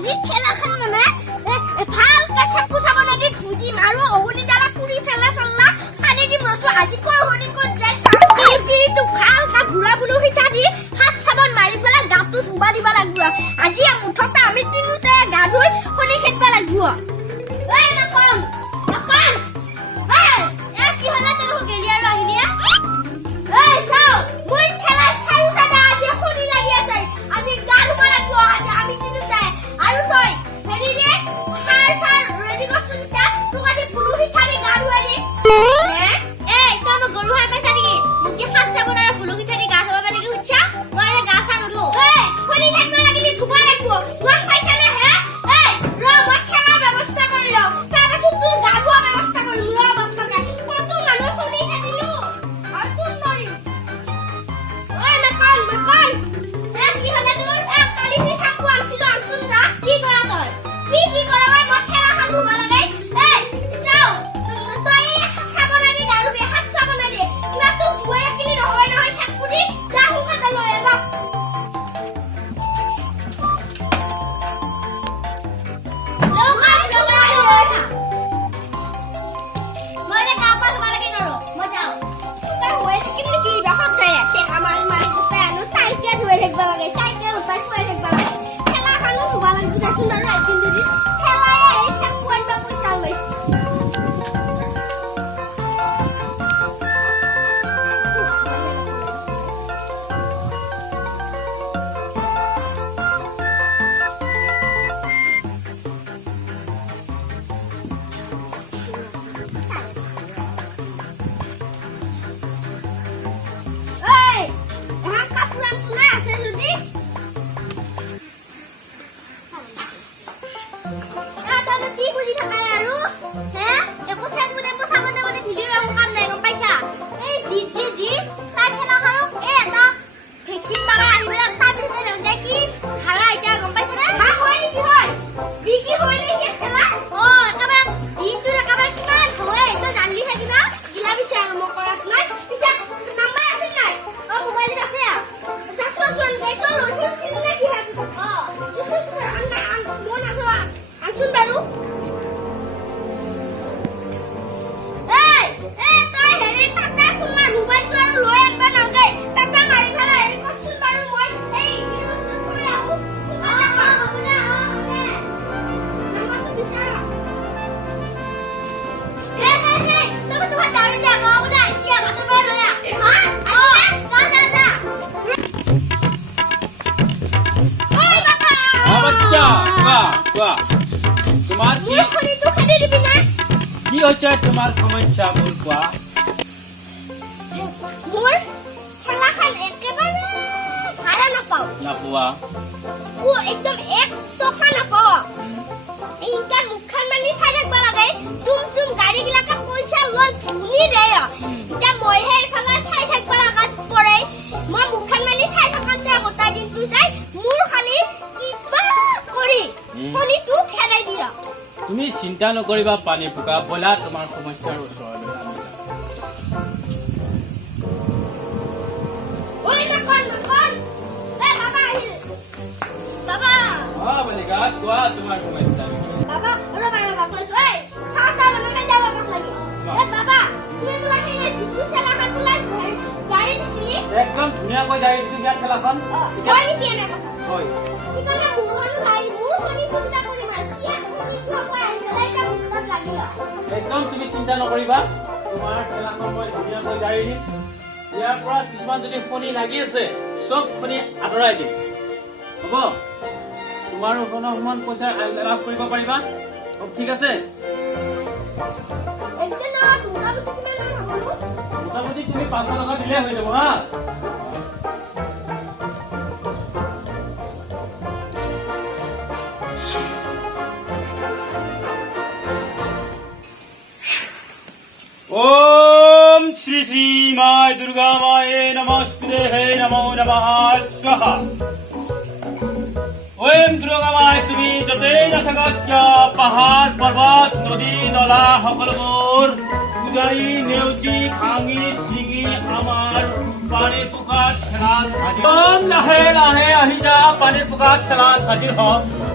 আজি ঠেলাখন মানে ভালকে চেম্পু চাবোনে দি ধুই দিম আৰু অগুনি জ্বালা পুৰি ঠেলা চাল্লা সানি দিম ৰছো আজি কৰহনি ক'ত যায় তিৰিটো ভালকে ঘূৰা বুলো হিতা দি হাত চাবোন মাৰি পেলাই গাটো ধুবা দিব লাগিব আজি মুঠতে আমি তিনিওটাই গা ধুই শনি খেদবা লাগিব ঐ মাখন মাখন ঐ কি হলা তোৰ গেলি আৰু আহিলিয়া ঐ চাও মোৰ ঠেলা চাইও চাদা আজি শনি লাগি আছে আজি গা ধুবা লাগিব আমি তিনিওটাই আৰু তই হেৰি ৰে সাৰ সাৰ ৰেডি কৰছুন তা তোক আজি বুলো হিতা দি গা ধুৱাই দি এই তই মোক গৰু হাই পাইছা নেকি মোক কি ফাষ্ট চাবোন আৰু বুলো হিতা দি গা ধুৱাব লাগি হুচ্ছা মই গা চা নুধু এই শনি খেদবা লাগি ধুবা লাগিব গম পাইছা নে হে এই ৰ মই খেলাৰ ব্যৱস্থা কৰি লও তাৰপাছত তোৰ গা ধুৱা ব্যৱস্থা কৰি ল বাপকে কত মানুহ শনি খেদিলো আৰু কোন নৰি ঐ মাখন এ কি হলে তোৰ এ কালি কি চাকু আনছুন যা কি কৰা তই কি কৰা মই খেলাখন ধুবা লাগে এই যাও তই সাবনা দি গা ধুবি হাত সাবনা দি কিবা তোক ধুৱাই ৰাখিলি নহয় চাকু দি যা হুকাটা লৈ যা তোমাৰ সমস্যা মোৰ কোৱা মোৰ খেলাখন একেবাৰে ভাড়া নাপোৱা একদম এক টকা নাপাও ইনকা মুখখন মালি চাই থাকিব লাগে তুম গাড়ী গিলাকে পইচা লৈ ধুনি দেয় এতিয়া মইহে এইফালে চাই থাকিব লাগাত পৰে মই মুখখন মালি চাই থাকাতে গোটা দিনটো যাই মোৰ খালি কিবা কৰি শনিটো খেদাই দিয়া তুমি চিন্তা নকৰিবা পানীৰপোকা বলা তোমাৰ সমস্যাৰ ওচৰলৈ ওই মাখন এই বাবা আহিল বাবা বলিকা কোৱা তোমাৰ সমস্যা বাবা ৰবা কৈছো এই চাহটা বনাবে যাব লাগিব এই বাবা তুমি বোলা হেনে জিতু চেলাখন বোলা জাৰি দিছিলি একদম ধুনীয়াকৈ জাৰি দিছি দিয়া খেলাখন হয় কি এনে কথা হয় ইকানে মোহন ভাই মোৰ শনি চিন্তা কৰি মাৰ ইয়াত শনিটো অকল আহি গলে এটা মুক্তত লাগিল একদম তুমি চিন্তা নকৰিবা তোমাৰ খেলাখন মই ধুনীয়াকৈ জাৰি দিম ইয়াৰ পৰা কিছুমান যদি শনি লাগি আছে চব শনি আঁতৰাই দিম হ'ব তোমাৰো সমান পইচা লাভ কৰিব পাৰিবা ঠিক আছে মোটামুটি তুমি 500 টকা দিলে হৈ যাব হা ओम श्री श्री माय दुर्गा माये नमस्ते हे नमो नमः स्वाहा ओम दुर्गा माय তুমি যতেই নাথাকা কিয় পাহাৰ পৰ্বত নদী নলা সকলোবোৰ পূজাৰী নেউতি ভাঙি ছিঙি আমাৰ panirpoka খেলাত হাজিৰ লাহে লাহে আহি যা panirpoka খেলাত হাজিৰ হ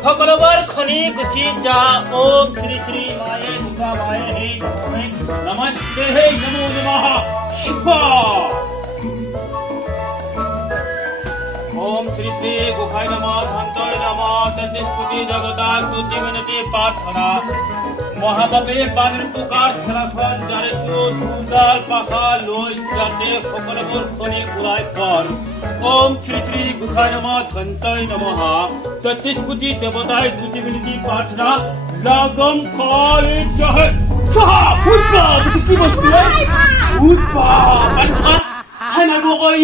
সকলোবোৰ খনি গুচি যা ওম শ্ৰী শ্ৰী মায়ে দুৰ্গা মায়ে হে নমস্তে হে নমো নমঃ শিৱা ओम श्री श्री गोखाय नमः भंतोय नमः तद्दिस्पुति जगता तुति मिनति प्रार्थना महाबाबे panirpoka খেলাখন জাৰিছো সুন্দৰ পাখা লৈ যাতে সকলোবোৰ খনি ঘূৰাই পৰ ओम श्री श्री गोखाय नमः भंतोय नमः तद्दिस्पुति देवताय तुति मिनति प्रार्थना লাগম কল জয় সাহা উৎপা কি বস্তু উৎপা পানখা খাই মাৰিব কই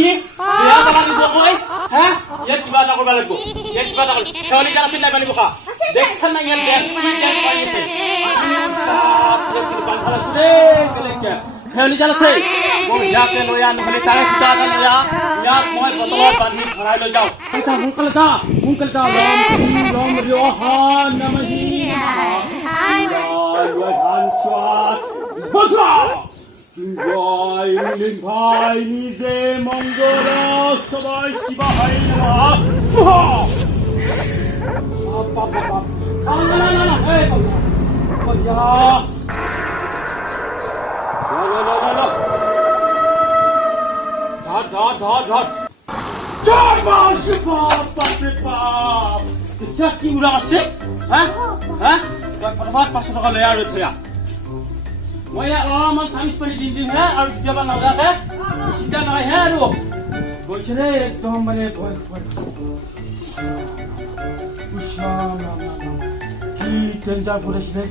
বেয়া জাগা দিব কই হা ইয়াত কিবা এটা কৰিব লাগিব ইয়াত কিবা এটা খেলি জানা চিন্তা পানী বখা দেখছন না ইয়াত ডেন্স কৰি ডেন্স কৰি আছে খেলি জানা আছে মই ইয়াতে লৈ আন নহলে তাৰে কিটা এটা লৈ আ ইয়াত মই বটলত বান্ধি ভৰাই লৈ যাওঁ এটা মুকলে যা লম ৰিয়হা নমহি আই ধান স্বাদ বসা জয় ভাই নিজে মঙ্গল সবাই শিবা হাই নমঃ কি উৰা আছে হা হা 500 টকা লৈ আৰু থয়া মই অলপমান আমিষ পানী দিম হে আৰু কেতিয়াবা নালাগে চিন্তা নাই হে আৰু গৈছে ৰে একদম মানে ভয় বিশ্ৰাম কি ডেঞ্জাৰ কৰিছিলে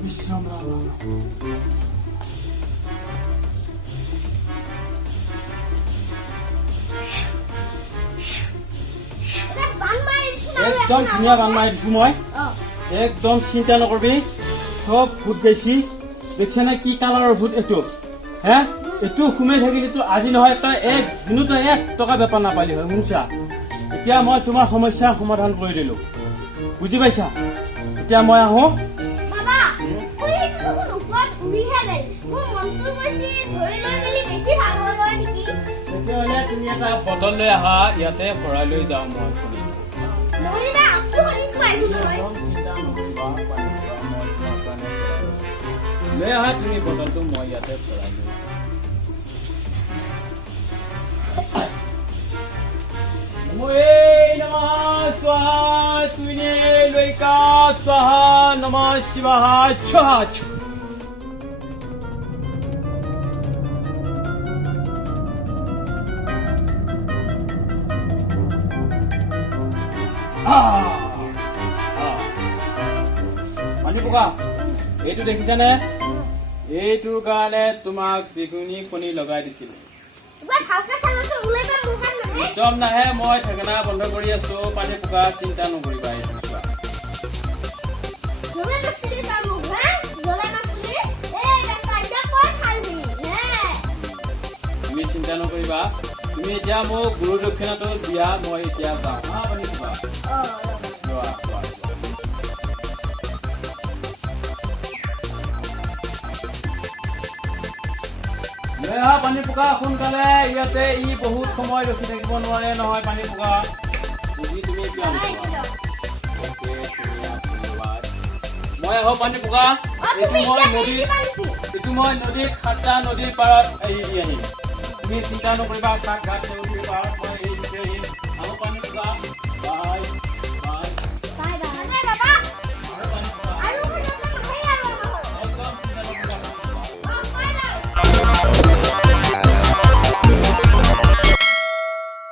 বিশ্ৰাম একদম ধুনীয়া গান মাৰি দিছো মই একদম চিন্তা নকৰবি সব ভূত গৈছি দেখছে না কি কালাৰৰ ভূত এইটো হে এইটো ঘুমাই থাকিলেতো আজি নহয় এক দিনতো 1 টকা বেপাৰ নাপালি হয় শুনছা এতিয়া মই তোমাৰ সমস্যাৰ সমাধান কৰি দিলো বুজি পাইছা এতিয়া মই আহো বাবা এইটো ওপৰত উৰিহে গৈ মোৰ মনটো কৈছি ধৰি লৈ মেলি বেছি ভাল হ'ব নেকি তেতিয়াহলে তুমি এটা বটল লৈ আহা ইয়াতে ভৰাই লৈ যাওঁ মই নহলে না আপু হনি খুৱাইবি নহয় ले आहा तुम्ही बटल तो মই ইয়াতে ভৰাই মই নমঃ স্বাহা তুইনে লৈকা স্বাহা নমঃ শিৱাহা স্বাহা panirpoka এইটো দেখিছানে এইটোৰ কাৰণে তোমাক যিকোনি খনি লগাই দিছিল একদম নাহে মই ঠেকেনা বন্ধ কৰি আছো panirpoka চিন্তা নকৰিবা তুমি চিন্তা নকৰিবা তুমি এতিয়া মোক গুৰু দক্ষিণাটো দিয়া মই এতিয়া যাওঁ হা panirpoka panirpoka সোনকালে ইয়াতে ই বহুত সময় ৰখি থাকিব নোৱাৰে নহয় panirpoka বুজি তুমি কিয় মই আহো panirpoka এইটো মই নদীৰ খাটা নদীৰ পাৰত আহি তুমি চিন্তা নকৰিবা ঘাট ঘাট